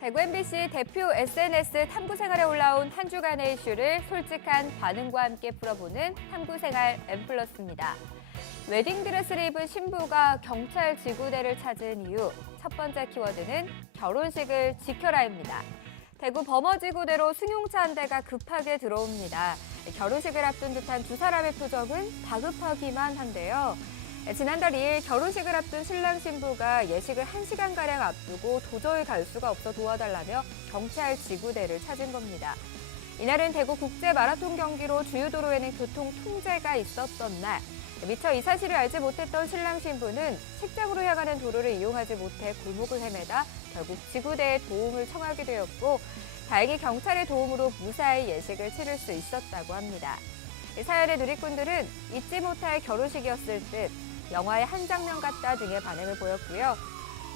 대구 MBC 대표 SNS 탐구 생활에 올라온 한 주간의 이슈를 솔직한 반응과 함께 풀어보는 탐구 생활 M 플러스입니다. 웨딩드레스를 입은 신부가 경찰 지구대를 찾은 이유 첫 번째 키워드는 결혼식을 지켜라입니다. 대구 범어지구대로 승용차 한 대가 급하게 들어옵니다. 결혼식을 앞둔 듯한 두 사람의 표정은 다급하기만 한데요. 지난달 2일 결혼식을 앞둔 신랑 신부가 예식을 1시간가량 앞두고 도저히 갈 수가 없어 도와달라며 경찰 지구대를 찾은 겁니다. 이날은 대구 국제 마라톤 경기로 주요 도로에는 교통 통제가 있었던 날. 미처 이 사실을 알지 못했던 신랑 신부는 식장으로 향하는 도로를 이용하지 못해 골목을 헤매다 결국 지구대의 도움을 청하게 되었고 다행히 경찰의 도움으로 무사히 예식을 치를 수 있었다고 합니다. 이 사연의 누리꾼들은 잊지 못할 결혼식이었을 듯 영화의 한 장면 같다 등의 반응을 보였고요.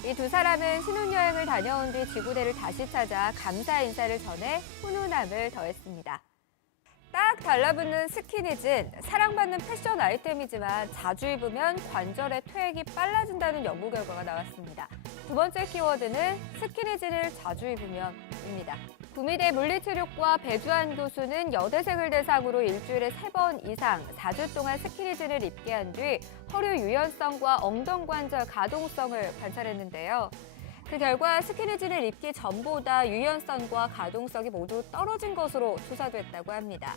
이 두 사람은 신혼여행을 다녀온 뒤 지구대를 다시 찾아 감사 인사를 전해 훈훈함을 더했습니다. 딱 달라붙는 스키니진, 사랑받는 패션 아이템이지만 자주 입으면 관절의 퇴행이 빨라진다는 연구 결과가 나왔습니다. 두 번째 키워드는 스키니진을 자주 입으면입니다. 구미대 물리치료과 배주한 교수는 여대생을 대상으로 일주일에 세 번 이상 4주 동안 스키니진을 입게 한 뒤 허리 유연성과 엉덩관절 가동성을 관찰했는데요. 그 결과 스키니진을 입기 전보다 유연성과 가동성이 모두 떨어진 것으로 조사됐다고 합니다.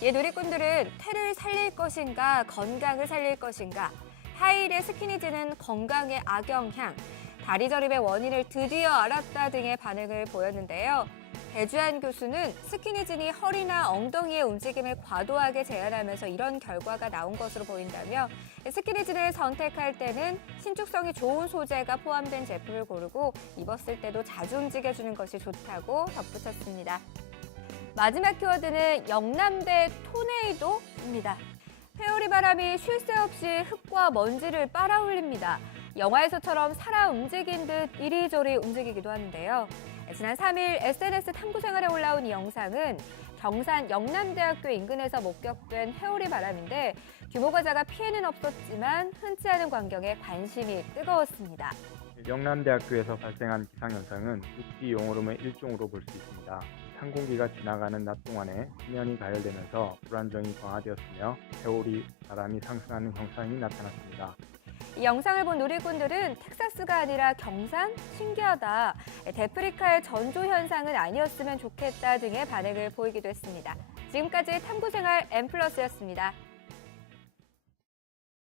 이 누리꾼들은 태를 살릴 것인가 건강을 살릴 것인가 하이힐의 스키니진은 건강에 악영향 다리 저림의 원인을 드디어 알았다 등의 반응을 보였는데요. 배주한 교수는 스키니진이 허리나 엉덩이의 움직임을 과도하게 제한하면서 이런 결과가 나온 것으로 보인다며 스키니진을 선택할 때는 신축성이 좋은 소재가 포함된 제품을 고르고 입었을 때도 자주 움직여주는 것이 좋다고 덧붙였습니다. 마지막 키워드는 영남대 토네이도입니다. 회오리 바람이 쉴 새 없이 흙과 먼지를 빨아올립니다. 영화에서처럼 살아 움직인 듯 이리저리 움직이기도 하는데요. 지난 3일 SNS 탐구 생활에 올라온 이 영상은 경산 영남대학교 인근에서 목격된 회오리 바람인데 규모가 작아 피해는 없었지만 흔치 않은 광경에 관심이 뜨거웠습니다. 영남대학교에서 발생한 기상현상은 육지 용오름의 일종으로 볼 수 있습니다. 찬 공기가 지나가는 낮 동안에 수면이 가열되면서 불안정이 강화되었으며 회오리, 바람이 상승하는 현상이 나타났습니다. 이 영상을 본 누리꾼들은 텍사스가 아니라 경산? 신기하다. 데프리카의 전조 현상은 아니었으면 좋겠다 등의 반응을 보이기도 했습니다. 지금까지 탐구생활 M 플러스였습니다.